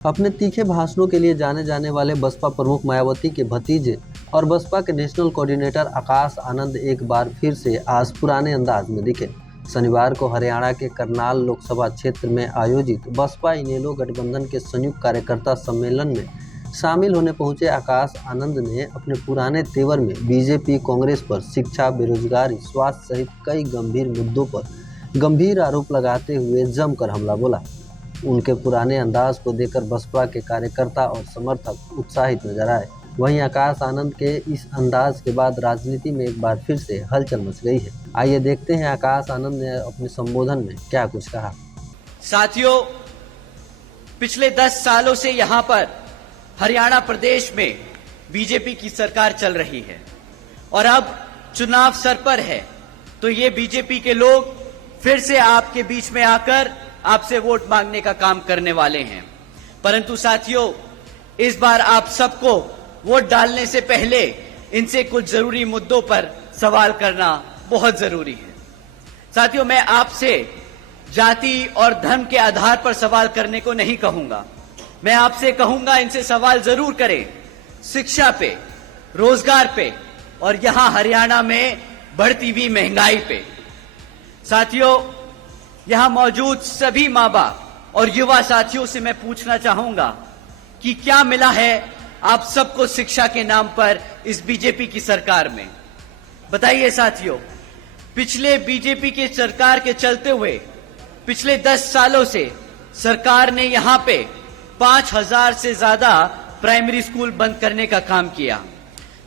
अपने तीखे भाषणों के लिए जाने जाने वाले बसपा प्रमुख मायावती के भतीजे और बसपा के नेशनल कोऑर्डिनेटर आकाश आनंद एक बार फिर से आज पुराने अंदाज में दिखे। शनिवार को हरियाणा के करनाल लोकसभा क्षेत्र में आयोजित बसपा इनेलो गठबंधन के संयुक्त कार्यकर्ता सम्मेलन में शामिल होने पहुंचे आकाश आनंद ने अपने पुराने तेवर में बीजेपी कांग्रेस पर शिक्षा, बेरोजगारी, स्वास्थ्य सहित कई गंभीर मुद्दों पर गंभीर आरोप लगाते हुए जमकर हमला बोला। उनके पुराने अंदाज को देखकर बसपा के कार्यकर्ता और समर्थक उत्साहित नजर आए। वहीं आकाश आनंद के इस अंदाज के बाद राजनीति में एक बार फिर से हलचल मच गई है। आइए देखते हैं आकाश आनंद ने अपने संबोधन में क्या कुछ कहा। साथियों, पिछले 10 सालों से यहाँ पर हरियाणा प्रदेश में बीजेपी की सरकार चल रही है और अब चुनाव सर पर है, तो ये बीजेपी के लोग फिर से आपके बीच में आकर आपसे वोट मांगने का काम करने वाले हैं। परंतु साथियों, इस बार आप सबको वोट डालने से पहले इनसे कुछ जरूरी मुद्दों पर सवाल करना बहुत जरूरी है। साथियों, मैं आपसे जाति और धर्म के आधार पर सवाल करने को नहीं कहूंगा। मैं आपसे कहूंगा इनसे सवाल जरूर करें शिक्षा पे, रोजगार पे और यहां हरियाणा में बढ़ती हुई महंगाई पे। साथियों, यहां मौजूद सभी माँ बाप और युवा साथियों से मैं पूछना चाहूंगा कि क्या मिला है आप सबको शिक्षा के नाम पर इस बीजेपी की सरकार में? बताइए साथियों, पिछले बीजेपी की सरकार के चलते हुए पिछले 10 सालों से सरकार ने यहां पे 5000 से ज्यादा प्राइमरी स्कूल बंद करने का काम किया।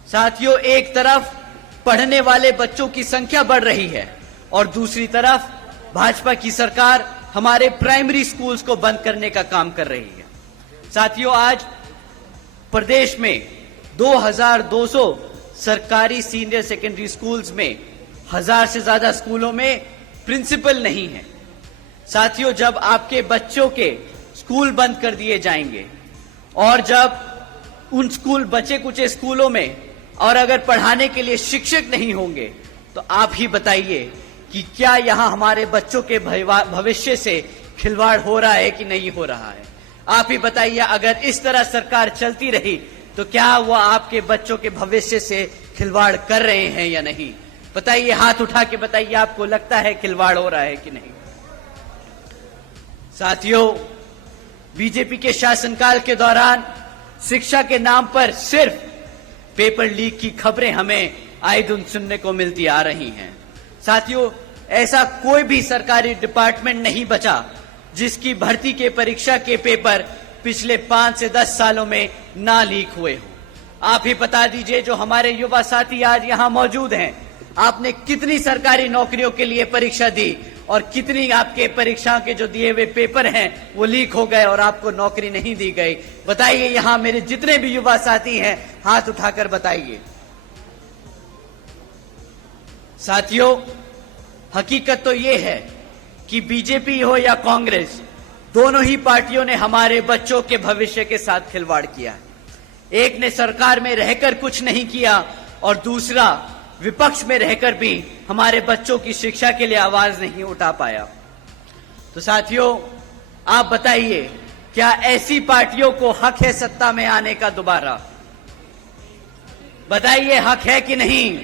साथियों, एक तरफ पढ़ने वाले बच्चों की संख्या बढ़ रही है और दूसरी तरफ भाजपा की सरकार हमारे प्राइमरी स्कूल्स को बंद करने का काम कर रही है। साथियों, आज प्रदेश में 2200 सरकारी सीनियर सेकेंडरी स्कूल्स में 1000 से ज्यादा स्कूलों में प्रिंसिपल नहीं है। साथियों, जब आपके बच्चों के स्कूल बंद कर दिए जाएंगे और जब उन स्कूल बचे कुचे स्कूलों में और अगर पढ़ाने के लिए शिक्षक नहीं होंगे, तो आप ही बताइए कि क्या यहां हमारे बच्चों के भविष्य से खिलवाड़ हो रहा है कि नहीं हो रहा है? आप ही बताइए। अगर इस तरह सरकार चलती रही तो क्या वो आपके बच्चों के भविष्य से खिलवाड़ कर रहे हैं या नहीं? बताइए, हाथ उठा के बताइए, आपको लगता है खिलवाड़ हो रहा है कि नहीं? साथियों, बीजेपी के शासनकाल के दौरान शिक्षा के नाम पर सिर्फ पेपर लीक की खबरें हमें आए दिन सुनने को मिलती आ रही हैं। साथियों, ऐसा कोई भी सरकारी डिपार्टमेंट नहीं बचा जिसकी भर्ती के परीक्षा के पेपर पिछले 5 से 10 सालों में ना लीक हुए हो। आप ही बता दीजिए, जो हमारे युवा साथी आज यहां मौजूद हैं, आपने कितनी सरकारी नौकरियों के लिए परीक्षा दी और कितनी आपके परीक्षा के जो दिए हुए पेपर हैं वो लीक हो गए और आपको नौकरी नहीं दी गई? बताइए, यहां मेरे जितने भी युवा साथी हैं हाथ उठाकर बताइए। साथियों, हकीकत तो ये है कि बीजेपी हो या कांग्रेस, दोनों ही पार्टियों ने हमारे बच्चों के भविष्य के साथ खिलवाड़ किया। एक ने सरकार में रहकर कुछ नहीं किया और दूसरा विपक्ष में रहकर भी हमारे बच्चों की शिक्षा के लिए आवाज नहीं उठा पाया। तो साथियों, आप बताइए, क्या ऐसी पार्टियों को हक है सत्ता में आने का दोबारा? बताइए, हक है कि नहीं?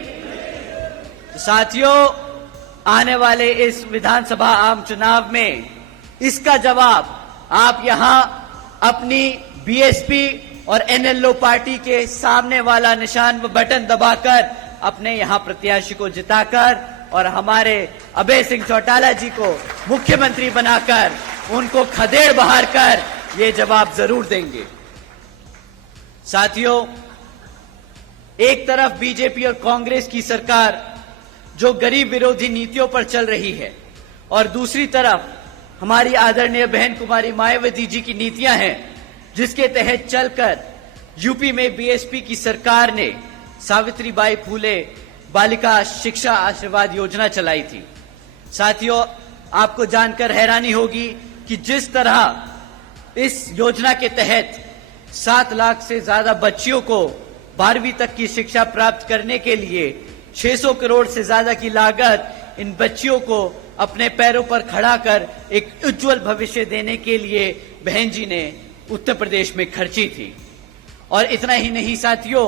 तो साथियों, आने वाले इस विधानसभा आम चुनाव में इसका जवाब आप यहां अपनी बीएसपी और एनएलओ पार्टी के सामने वाला निशान बटन दबाकर अपने यहां प्रत्याशी को जिताकर और हमारे अभय सिंह चौटाला जी को मुख्यमंत्री बनाकर उनको खदेड़ बहार कर ये जवाब जरूर देंगे। साथियों, एक तरफ बीजेपी और कांग्रेस की सरकार जो गरीब विरोधी नीतियों पर चल रही है और दूसरी तरफ हमारी आदरणीय बहन कुमारी मायावती जी की नीतियां हैं, जिसके तहत चलकर यूपी में बीएसपी की सरकार ने सावित्रीबाई फूले बालिका शिक्षा आशीर्वाद योजना चलाई थी। साथियों, आपको जानकर हैरानी होगी कि जिस तरह इस योजना के तहत 7 लाख से ज्यादा बच्चियों को 12वीं तक की शिक्षा प्राप्त करने के लिए 600 करोड़ से ज्यादा की लागत इन बच्चियों को अपने पैरों पर खड़ा कर एक उज्जवल भविष्य देने के लिए बहन जी ने उत्तर प्रदेश में खर्ची थी। और इतना ही नहीं साथियों,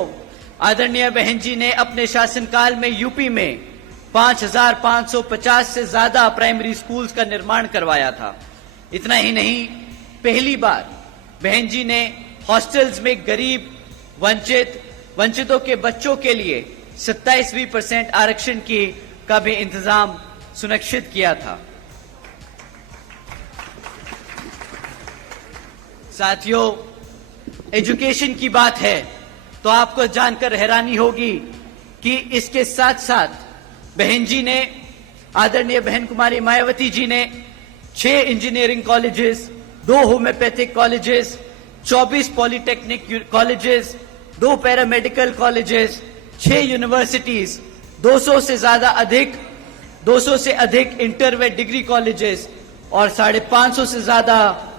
आदरणीय बहन जी ने अपने शासनकाल में यूपी में 5,550 से ज्यादा प्राइमरी स्कूल्स का निर्माण करवाया था। इतना ही नहीं, पहली बार बहन जी ने हॉस्टल्स में गरीब वंचितों के बच्चों के लिए 27% आरक्षण का भी इंतजाम सुनिश्चित किया था। साथियों, एजुकेशन की बात है तो आपको जानकर हैरानी होगी कि इसके साथ साथ बहन जी ने, आदरणीय बहन कुमारी मायावती जी ने 6 engineering colleges, 2 homeopathic colleges, 24 polytechnic colleges, 2 paramedical colleges, 6 universities, 200 से अधिक इंटर व डिग्री कॉलेजेस और 550 से ज्यादा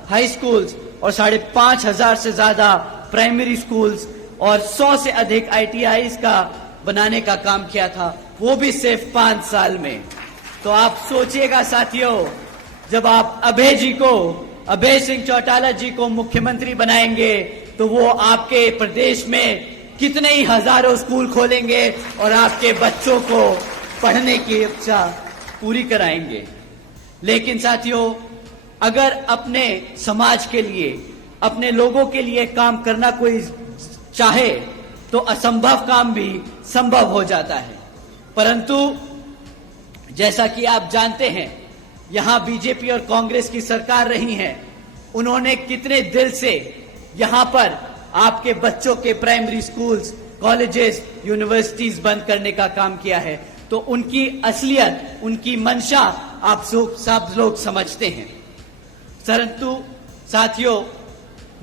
हाई स्कूल्स और 5,500 से ज्यादा प्राइमरी स्कूल्स और 100 से अधिक ITIs का बनाने का काम किया था, वो भी सिर्फ 5 साल में। तो आप सोचिएगा साथियों, जब आप अभय सिंह चौटाला जी को मुख्यमंत्री बनाएंगे तो वो आपके प्रदेश में कितने ही हजारों स्कूल खोलेंगे और आपके बच्चों को पढ़ने की इच्छा पूरी कराएंगे। लेकिन साथियों, अगर अपने समाज के लिए, अपने लोगों के लिए काम करना कोई चाहे तो असंभव काम भी संभव हो जाता है। परंतु जैसा कि आप जानते हैं, यहां बीजेपी और कांग्रेस की सरकार रही है, उन्होंने कितने दिल से यहां पर आपके बच्चों के प्राइमरी स्कूल्स, कॉलेजेस, यूनिवर्सिटीज बंद करने का काम किया है। तो उनकी असलियत, उनकी मंशा आप सब लोग समझते हैं। परंतु साथियों,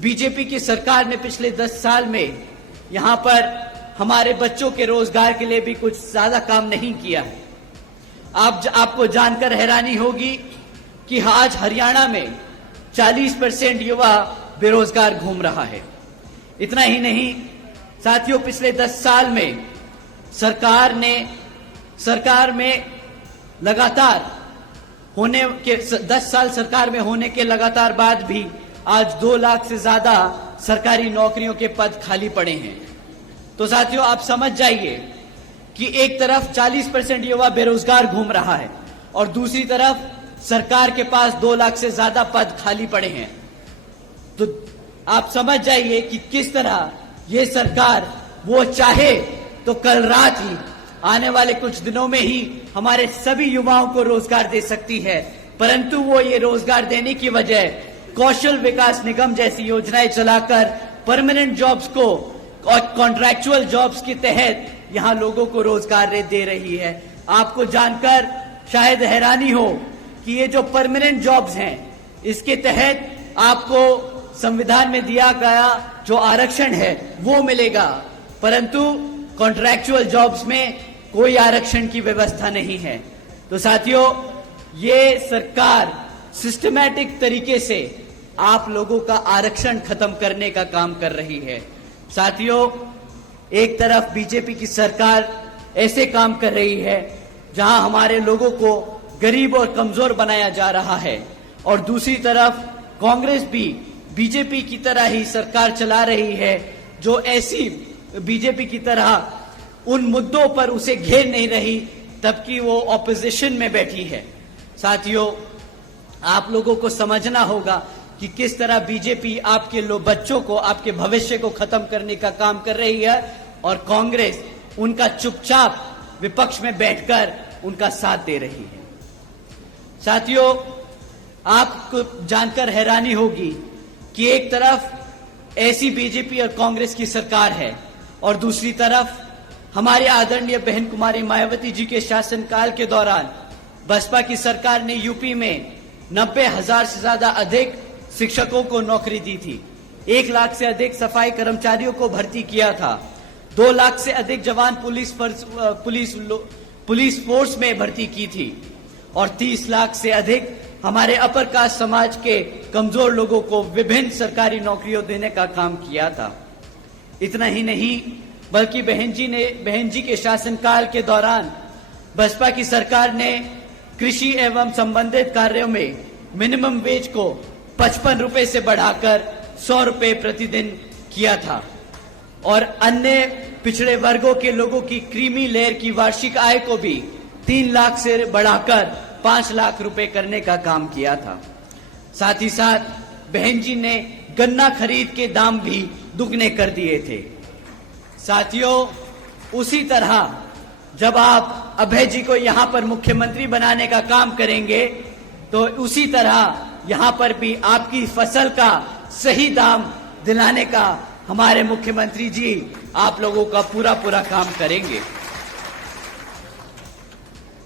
बीजेपी की सरकार ने पिछले 10 साल में यहां पर हमारे बच्चों के रोजगार के लिए भी कुछ ज्यादा काम नहीं किया है। आपको जानकर हैरानी होगी कि आज हरियाणा में 40% युवा बेरोजगार घूम रहा है। इतना ही नहीं साथियों, पिछले 10 साल में सरकार में लगातार होने के 10 साल सरकार में होने के लगातार बाद भी आज 2 लाख से ज्यादा सरकारी नौकरियों के पद खाली पड़े हैं। तो साथियों, आप समझ जाइए कि एक तरफ 40% युवा बेरोजगार घूम रहा है और दूसरी तरफ सरकार के पास 2 लाख से ज्यादा पद खाली पड़े हैं। तो आप समझ जाइए कि किस तरह ये सरकार, वो चाहे तो कल रात ही, आने वाले कुछ दिनों में ही हमारे सभी युवाओं को रोजगार दे सकती है। परंतु वो ये रोजगार देने की बजाय कौशल विकास निगम जैसी योजनाएं चलाकर परमानेंट जॉब्स को और कॉन्ट्रैक्चुअल जॉब्स के तहत यहां लोगों को रोजगार दे रही है। आपको जानकर शायद हैरानी हो कि ये जो परमानेंट जॉब्स हैं, इसके तहत आपको संविधान में दिया गया जो आरक्षण है वो मिलेगा, परंतु कॉन्ट्रैक्चुअल जॉब्स में कोई आरक्षण की व्यवस्था नहीं है। तो साथियों, ये सरकार सिस्टमैटिक तरीके से आप लोगों का आरक्षण खत्म करने का काम कर रही है। साथियों, एक तरफ बीजेपी की सरकार ऐसे काम कर रही है जहां हमारे लोगों को गरीब और कमजोर बनाया जा रहा है, और दूसरी तरफ कांग्रेस भी बीजेपी की तरह ही सरकार चला रही है, जो ऐसी बीजेपी की तरह उन मुद्दों पर उसे घेर नहीं रही तबकि वो ऑपोजिशन में बैठी है। साथियों, आप लोगों को समझना होगा कि किस तरह बीजेपी आपके बच्चों को, आपके भविष्य को खत्म करने का काम कर रही है और कांग्रेस उनका चुपचाप विपक्ष में बैठकर उनका साथ दे रही है। साथियों, आपको जानकर हैरानी होगी कि एक तरफ ऐसी बीजेपी और कांग्रेस की सरकार है और दूसरी तरफ हमारे आदरणीय बहन कुमारी मायावती जी के शासनकाल के दौरान बसपा की सरकार ने यूपी में 90,000 से ज्यादा अधिक शिक्षकों को नौकरी दी थी, 1 लाख से अधिक सफाई कर्मचारियों को भर्ती किया था, 2 लाख से अधिक जवान पुलिस फोर्स में भर्ती की थी और 30 लाख से अधिक हमारे अपर कास्ट समाज के कमजोर लोगों को विभिन्न सरकारी नौकरियों देने का काम किया था। इतना ही नहीं बल्कि बहन जी के शासनकाल के दौरान बसपा की सरकार ने कृषि एवं संबंधित कार्यों में मिनिमम वेज को 55 रुपए से बढ़ाकर 100 रुपए प्रतिदिन किया था और अन्य पिछड़े वर्गों के लोगों की क्रीमी लेयर की वार्षिक आय को भी 3 लाख से बढ़ाकर 5 लाख रुपए करने का काम किया था। साथ ही साथ बहन जी ने गन्ना खरीद के दाम भी दुगने कर दिए थे। साथियों, उसी तरह जब आप अभय जी को यहां पर मुख्यमंत्री बनाने का काम करेंगे तो उसी तरह यहां पर भी आपकी फसल का सही दाम दिलाने का हमारे मुख्यमंत्री जी आप लोगों का पूरा काम करेंगे।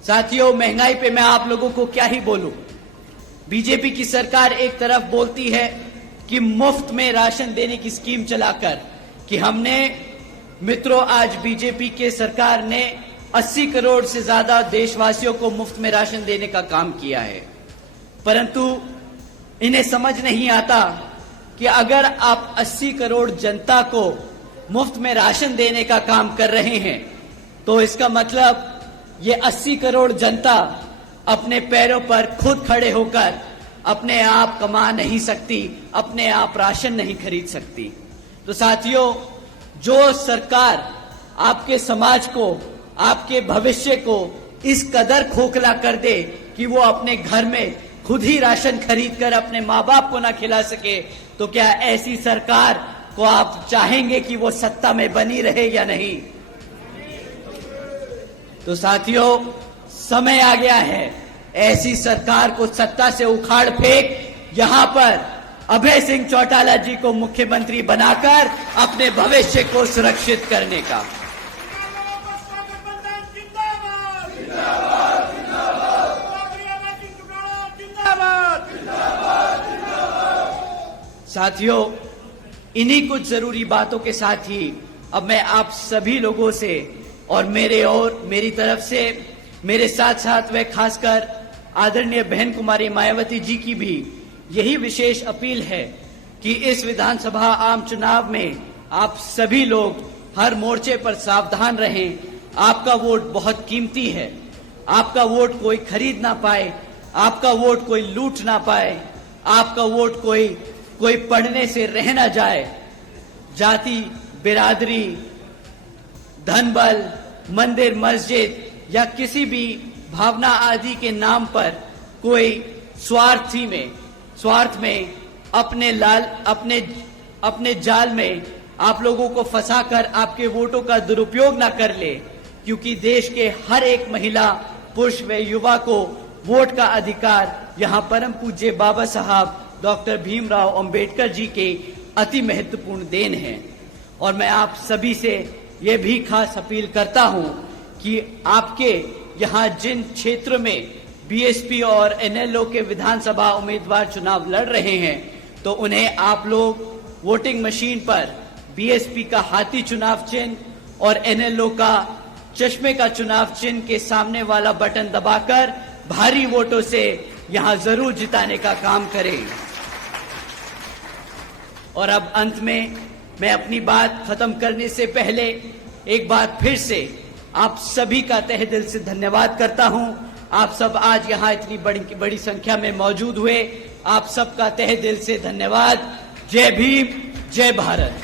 साथियों, महंगाई पे मैं आप लोगों को क्या ही बोलूं। बीजेपी की सरकार एक तरफ बोलती है कि मुफ्त में राशन देने की स्कीम चलाकर कि हमने मित्रों आज बीजेपी के सरकार ने 80 करोड़ से ज्यादा देशवासियों को मुफ्त में राशन देने का काम किया है, परंतु इन्हें समझ नहीं आता कि अगर आप 80 करोड़ जनता को मुफ्त में राशन देने का काम कर रहे हैं तो इसका मतलब ये 80 करोड़ जनता अपने पैरों पर खुद खड़े होकर अपने आप कमा नहीं सकती, अपने आप राशन नहीं खरीद सकती। तो साथियों, जो सरकार आपके समाज को, आपके भविष्य को इस कदर खोखला कर दे कि वो अपने घर में खुद ही राशन खरीद कर अपने माँ बाप को ना खिला सके, तो क्या ऐसी सरकार को आप चाहेंगे कि वो सत्ता में बनी रहे या नहीं? तो साथियों, समय आ गया है ऐसी सरकार को सत्ता से उखाड़ फेंक यहां पर अभय सिंह चौटाला जी को मुख्यमंत्री बनाकर अपने भविष्य को सुरक्षित करने का। साथियों, इन्हीं कुछ जरूरी बातों के साथ ही अब मैं आप सभी लोगों से और मेरी तरफ से मेरे साथ साथ व खासकर आदरणीय बहन कुमारी मायावती जी की भी यही विशेष अपील है कि इस विधानसभा आम चुनाव में आप सभी लोग हर मोर्चे पर सावधान रहें। आपका वोट बहुत कीमती है। आपका वोट कोई खरीद ना पाए, आपका वोट कोई लूट ना पाए, आपका वोट कोई पढ़ने से रह ना जाए। जाति, बिरादरी, धनबल, मंदिर, मस्जिद या किसी भी भावना आदि के नाम पर कोई स्वार्थ में अपने जाल में आप लोगों को फंसाकर आपके वोटों का दुरुपयोग ना कर ले, क्योंकि देश के हर एक महिला, पुरुष व युवा को वोट का अधिकार यहां परम पूज्य बाबा साहब डॉक्टर भीमराव अंबेडकर जी के अति महत्वपूर्ण देन है। और मैं आप सभी से ये भी खास अपील करता हूं कि आपके यहाँ जिन क्षेत्र में बीएसपी और एनएलओ के विधानसभा उम्मीदवार चुनाव लड़ रहे हैं, तो उन्हें आप लोग वोटिंग मशीन पर बीएसपी का हाथी चुनाव चिन्ह और एनएलओ का चश्मे का चुनाव चिन्ह के सामने वाला बटन दबाकर भारी वोटों से यहाँ जरूर जिताने का काम करें। और अब अंत में मैं अपनी बात खत्म करने से पहले एक बार फिर से आप सभी का तहे दिल से धन्यवाद करता हूं। आप सब आज यहाँ इतनी बड़ी संख्या में मौजूद हुए, आप सबका तहे दिल से धन्यवाद। जय भीम, जय भारत।